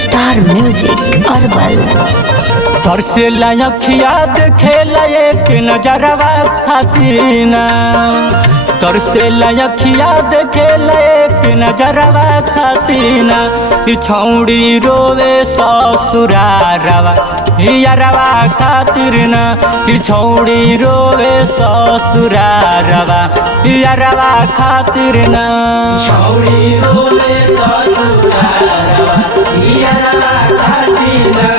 Star music herbal. तरसे लायखिया देखे लायक नजरवा खातिना, तरसे लायखिया देखे लायक नजरवा खातिना। छौड़ी रोवे ससुरारवा यारवा खातिरना, छौड़ी रोवे ससुरारवा यारवा खातिरना। छौड़ी रोवे ससुरारवा यारवा खातिरना।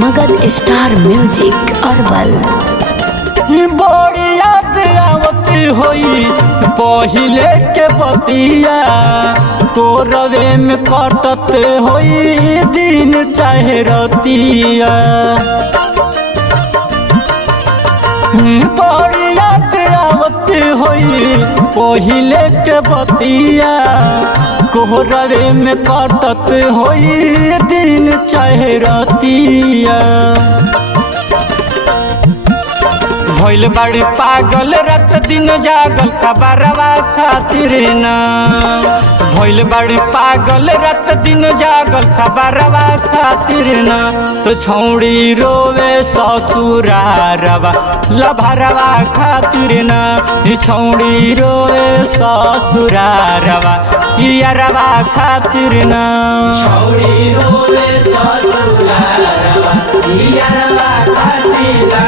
मगध स्टार म्यूजिक अरबल। बड़ी याद आवती होई पहिले के बतिया, कोरवे में कटत होई दिन चाहे रतिया। बड़ी याद आवती होई पहिले के बतिया, कोहरवे में कटत होई दिन चाहे रतिया। भइल बाड़ी पागल रात दिन जागल खबरवा खातिर ना। भइल बाड़ी पागल रात दिन जागल खबरवा खातिर ना। तो छौड़ी रोवे ससुरारवा लभरवा खातिर ना। छौड़ी रोवे ससुरारवा यारवा खातिर ना। छौड़ी रोवे ससुरारवा यारवा खातिर ना।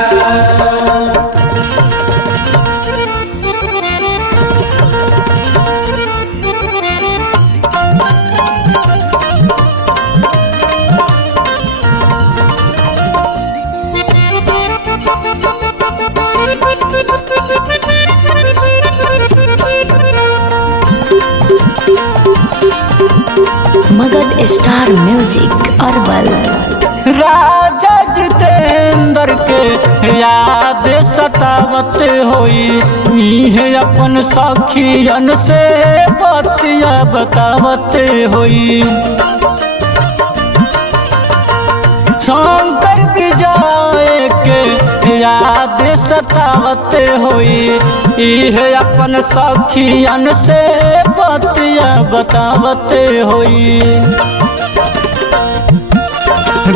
मगध स्टार म्यूजिक अरबल। राजा जितेंद्र के याद सतावत होई, अपन सखियन से बतिया बतावत होई। शंकर विजय के याद सतावत होई, अपन सखियन से बतिया बतावत होई।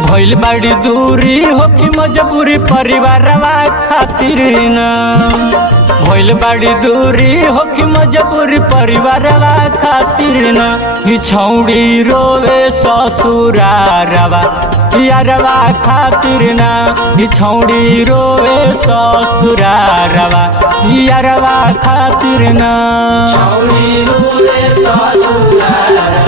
भइल बाड़ी दूरी होखी मजबूरी परिवारवा खातिर ना। भइल बाड़ी दूरी होखी मजबूरी परिवारवा खातिर ना। छौड़ी रोवे ससुरारवा यारवा खातिर ना। छौड़ी रोवे ससुरारवा यारवा खातिर ना। छौड़ी रोवे ससुरारवा